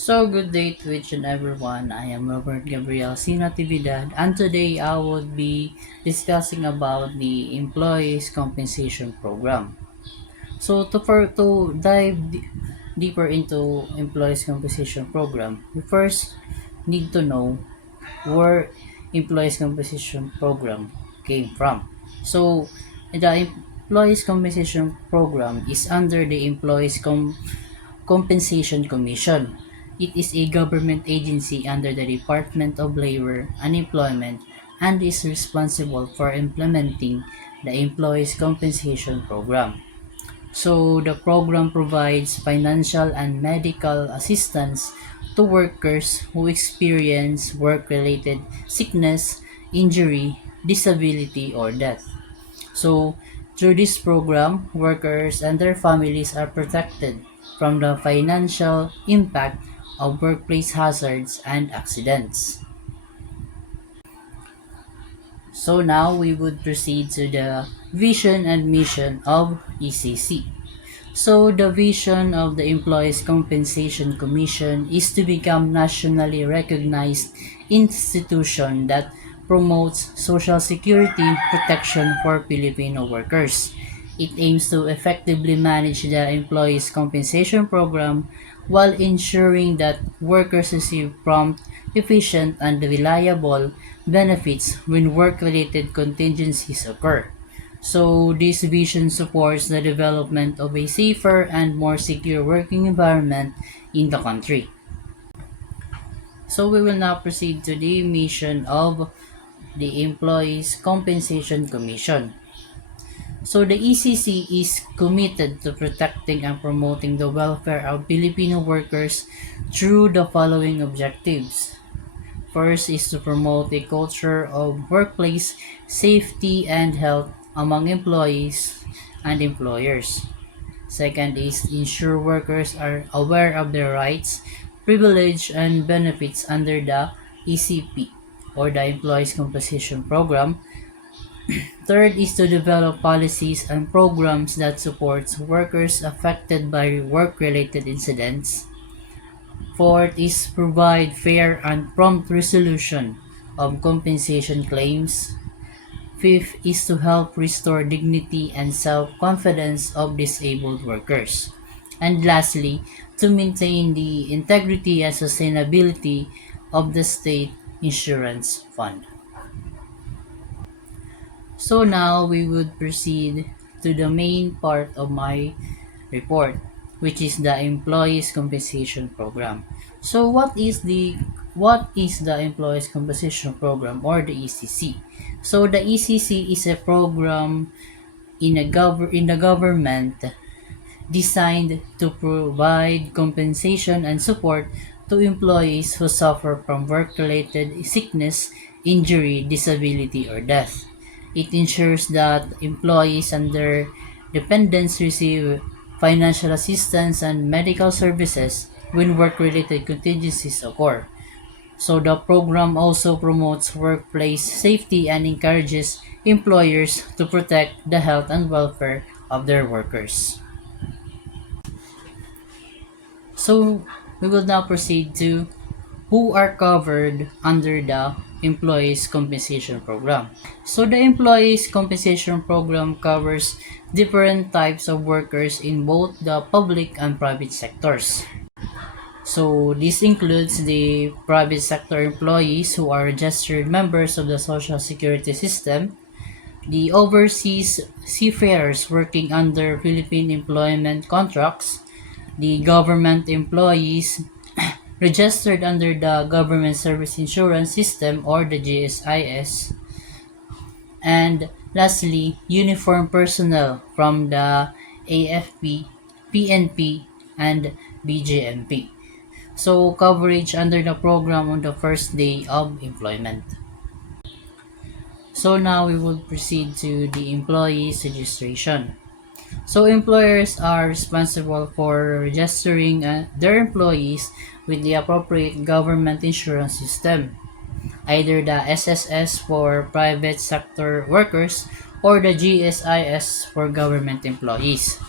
So good day to each and everyone. I am Robert Gabriel C. Natividad, and today I would be discussing about the Employees Compensation Program. So to dive deeper into Employees Compensation Program, we first need to know where Employees Compensation Program came from. So the Employees Compensation Program is under the Compensation Commission. It is a government agency under the Department of Labor and Employment and is responsible for implementing the Employees Compensation Program. So the program provides financial and medical assistance to workers who experience work-related sickness, injury, disability, or death. So, through this program, workers and their families are protected from the financial impact of workplace hazards and accidents. So now we would proceed to the vision and mission of ECC. So the vision of the Employees Compensation Commission is to become nationally recognized institution that promotes social security protection for Filipino workers. It aims to effectively manage the employees' compensation program while ensuring that workers receive prompt, efficient, and reliable benefits when work-related contingencies occur. So, this vision supports the development of a safer and more secure working environment in the country. So, we will now proceed to the mission of the Employees Compensation Commission. So, the ECC is committed to protecting and promoting the welfare of Filipino workers through the following objectives. First is to promote a culture of workplace safety and health among employees and employers. Second is ensure workers are aware of their rights, privilege, and benefits under the ECP or the Employees Compensation Program. Third is to develop policies and programs that supports workers affected by work-related incidents. Fourth is provide fair and prompt resolution of compensation claims. Fifth is to help restore dignity and self-confidence of disabled workers. And lastly, to maintain the integrity and sustainability of the state insurance fund. So now we would proceed to the main part of my report, which is the Employees Compensation Program. So what is the Employees Compensation Program or the ECC? So the ECC is a program in the government designed to provide compensation and support to employees who suffer from work-related sickness, injury, disability, or death. It ensures that employees and their dependents receive financial assistance and medical services when work-related contingencies occur. So the program also promotes workplace safety and encourages employers to protect the health and welfare of their workers. So we will now proceed to who are covered under the Employees Compensation Program. So the Employees Compensation Program covers different types of workers in both the public and private sectors. So this includes the private sector employees who are registered members of the Social Security System, the overseas seafarers working under Philippine employment contracts, the government employees registered under the Government Service Insurance System or the GSIS, and lastly, uniform personnel from the AFP, PNP, and BJMP. So coverage under the program on the first day of employment. So now we will proceed to the employees registration. So employers are responsible for registering their employees with the appropriate government insurance system, either the SSS for private sector workers or the GSIS for government employees.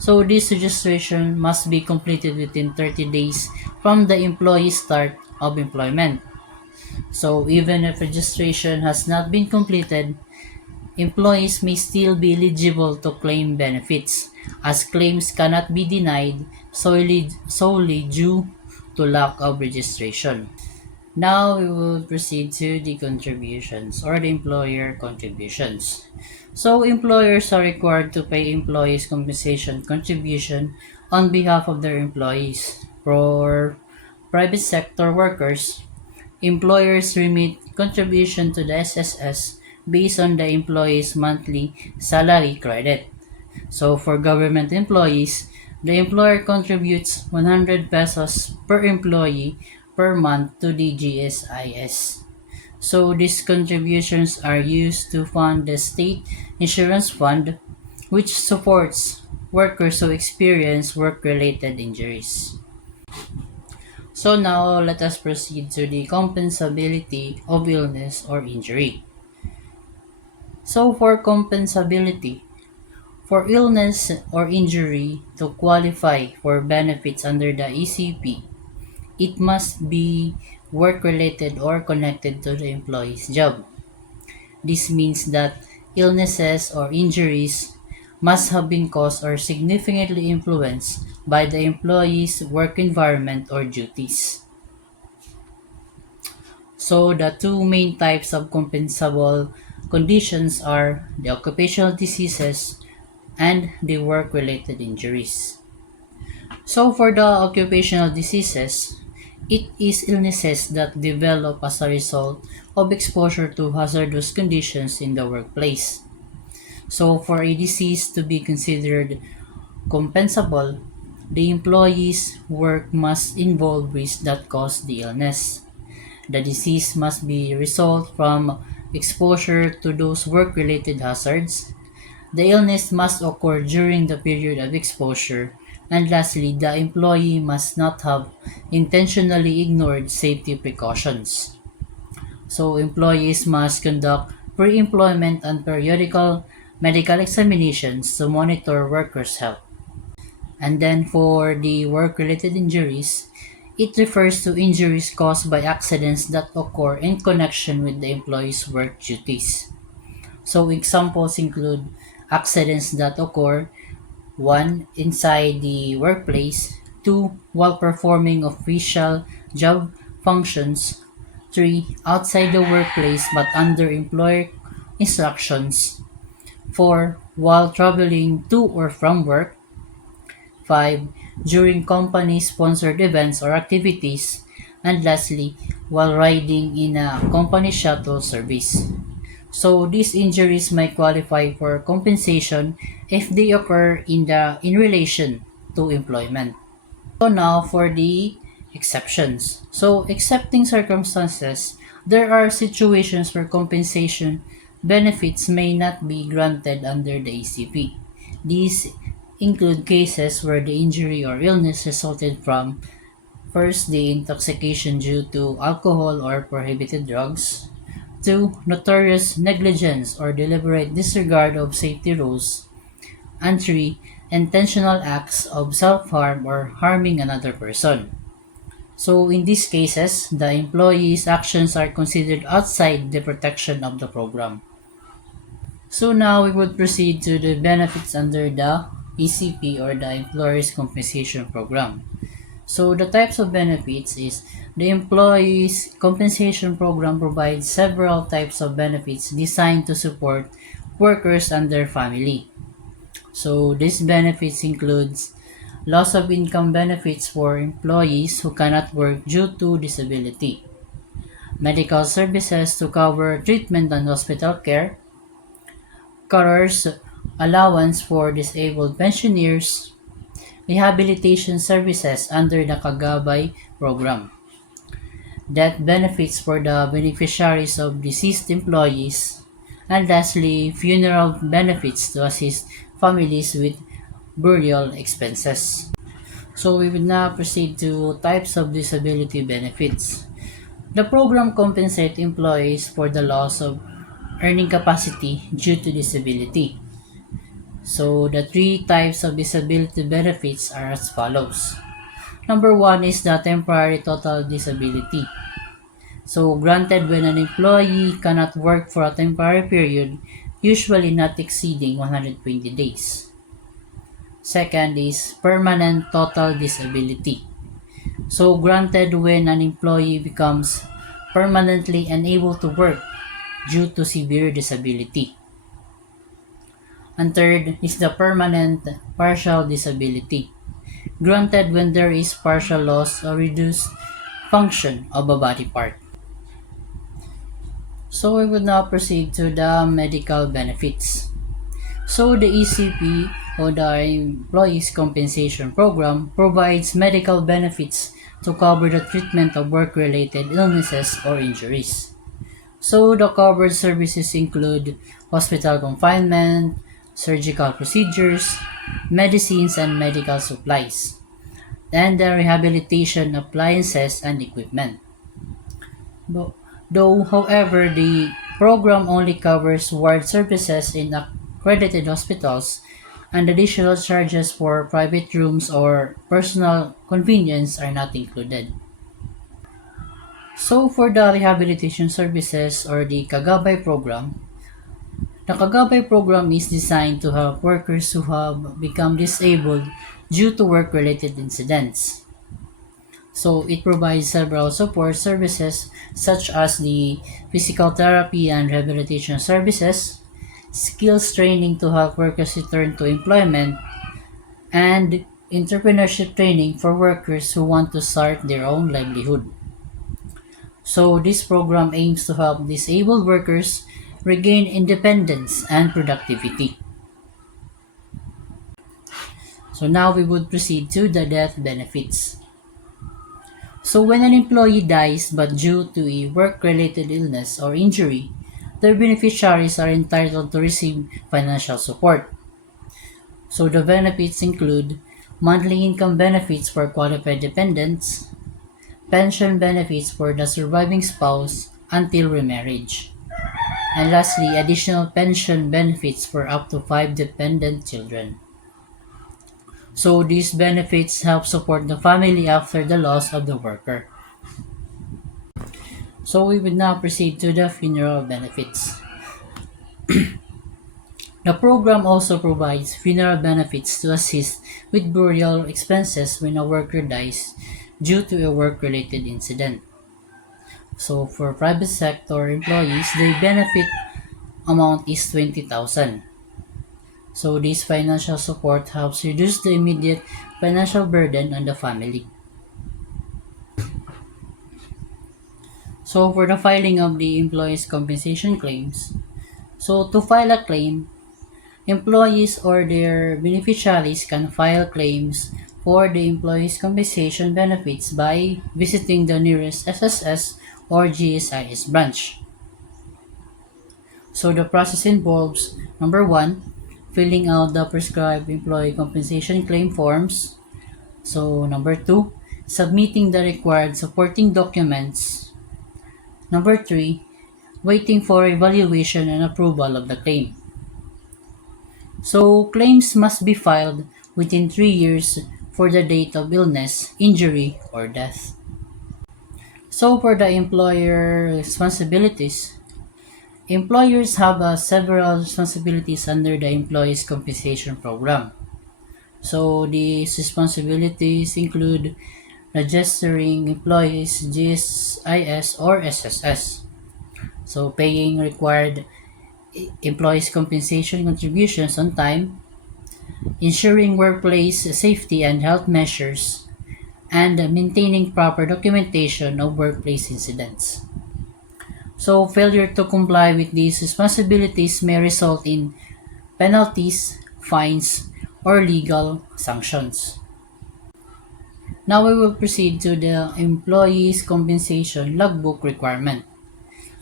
So this registration must be completed within 30 days from the employee's start of employment. So even if registration has not been completed, employees may still be eligible to claim benefits, as claims cannot be denied solely due to lack of registration. Now we will proceed to the contributions or the employer contributions. So employers are required to pay employees compensation contribution on behalf of their employees. For private sector workers, employers remit contribution to the SSS based on the employee's monthly salary credit. So for government employees, the employer contributes 100 pesos per employee per month to the GSIS. So these contributions are used to fund the state insurance fund, which supports workers who experience work-related injuries. So now let us proceed to the compensability of illness or injury. So for compensability, for illness or injury to qualify for benefits under the ECP, it must be work-related or connected to the employee's job. This means that illnesses or injuries must have been caused or significantly influenced by the employee's work environment or duties. So the two main types of compensable conditions are the occupational diseases and the work-related injuries. So for the occupational diseases, it is illnesses that develop as a result of exposure to hazardous conditions in the workplace. So for a disease to be considered compensable, the employee's work must involve risks that cause the illness. The disease must be result from exposure to those work-related hazards. The illness must occur during the period of exposure. And lastly, the employee must not have intentionally ignored safety precautions. So employees must conduct pre-employment and periodical medical examinations to monitor workers' health. And then for the work-related injuries, it refers to injuries caused by accidents that occur in connection with the employee's work duties. So examples include accidents that occur 1. Inside the workplace. 2. While performing official job functions. 3. Outside the workplace but under employer instructions. 4. While traveling to or from work. 5. During company-sponsored events or activities. And lastly, while riding in a company shuttle service. So these injuries might qualify for compensation if they occur in relation to employment. So now for the exceptions. So excepting circumstances, there are situations where compensation benefits may not be granted under the ECP. These include cases where the injury or illness resulted from first, the intoxication due to alcohol or prohibited drugs. 2. Notorious negligence or deliberate disregard of safety rules. And 3. Intentional acts of self-harm or harming another person. So in these cases, the employee's actions are considered outside the protection of the program. So now we would proceed to the benefits under the ECP or the Employees Compensation Program. So the types of benefits is the Employees Compensation Program provides several types of benefits designed to support workers and their family. So these benefits includes loss of income benefits for employees who cannot work due to disability, medical services to cover treatment and hospital care, carers allowance for disabled pensioners, rehabilitation services under the Kagabay program, death benefits for the beneficiaries of deceased employees, and lastly, funeral benefits to assist families with burial expenses. So we will now proceed to types of disability benefits. The program compensates employees for the loss of earning capacity due to disability. So the three types of disability benefits are as follows. Number one is the temporary total disability. So granted when an employee cannot work for a temporary period, usually not exceeding 120 days. Second is permanent total disability. So granted when an employee becomes permanently unable to work due to severe disability. And third is the permanent partial disability. Granted when there is partial loss or reduced function of a body part. So we would now proceed to the medical benefits. So the ECP or the Employees Compensation Program provides medical benefits to cover the treatment of work-related illnesses or injuries. So the covered services include hospital confinement, surgical procedures, medicines and medical supplies, and the rehabilitation appliances and equipment. Though, however, the program only covers ward services in accredited hospitals, and additional charges for private rooms or personal convenience are not included. So for the rehabilitation services or the Kagabay program, the Kagabay program is designed to help workers who have become disabled due to work-related incidents. So it provides several support services such as the physical therapy and rehabilitation services, skills training to help workers return to employment, and entrepreneurship training for workers who want to start their own livelihood. So this program aims to help disabled workers regain independence and productivity. So now we would proceed to the death benefits. So when an employee dies but due to a work-related illness or injury, their beneficiaries are entitled to receive financial support. So the benefits include monthly income benefits for qualified dependents, pension benefits for the surviving spouse until remarriage, and lastly, additional pension benefits for up to 5 dependent children. So these benefits help support the family after the loss of the worker. So we will now proceed to the funeral benefits. The program also provides funeral benefits to assist with burial expenses when a worker dies due to a work-related incident. So for private sector employees, the benefit amount is 20,000. So this financial support helps reduce the immediate financial burden on the family. So for the filing of the employees' compensation claims, so to file a claim, employees or their beneficiaries can file claims for the employees' compensation benefits by visiting the nearest SSS or GSIS branch. So the process involves number one, filling out the prescribed employee compensation claim forms. So number two, submitting the required supporting documents. Number three, waiting for evaluation and approval of the claim. So claims must be filed within 3 years for the date of illness, injury, or death. So for the employer responsibilities, employers have several responsibilities under the Employees Compensation Program. So these responsibilities include registering employees GSIS or SSS. So paying required employees compensation contributions on time, ensuring workplace safety and health measures, and maintaining proper documentation of workplace incidents. So failure to comply with these responsibilities may result in penalties, fines, or legal sanctions. Now we will proceed to the employees compensation logbook requirement.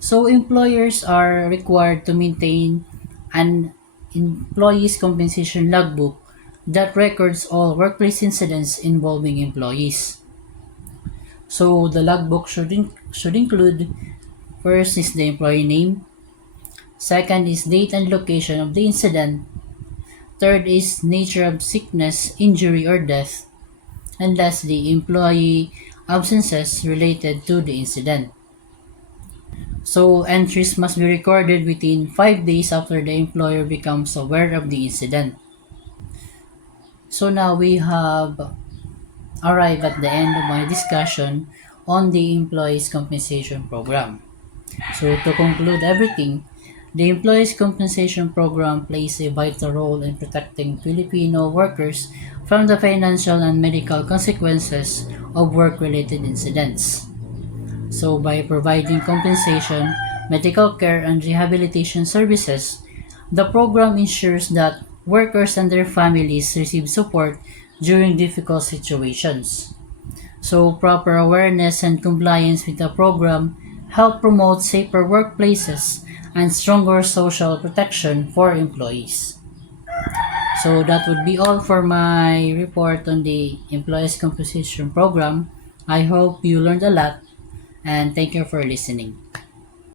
So employers are required to maintain an employees compensation logbook that records all workplace incidents involving employees. So the logbook should include first is the employee name, second is date and location of the incident, Third is nature of sickness, injury, or death. And lastly, employee absences related to the incident. So entries must be recorded within 5 days after the employer becomes aware of the incident. So now we have arrived at the end of my discussion on the Employees Compensation Program. So to conclude everything, the Employees Compensation Program plays a vital role in protecting Filipino workers from the financial and medical consequences of work-related incidents. So by providing compensation, medical care, and rehabilitation services, the program ensures that workers and their families receive support during difficult situations. So proper awareness and compliance with the program help promote safer workplaces and stronger social protection for employees. So that would be all for my report on the Employees Compensation Program. I hope you learned a lot and thank you for listening.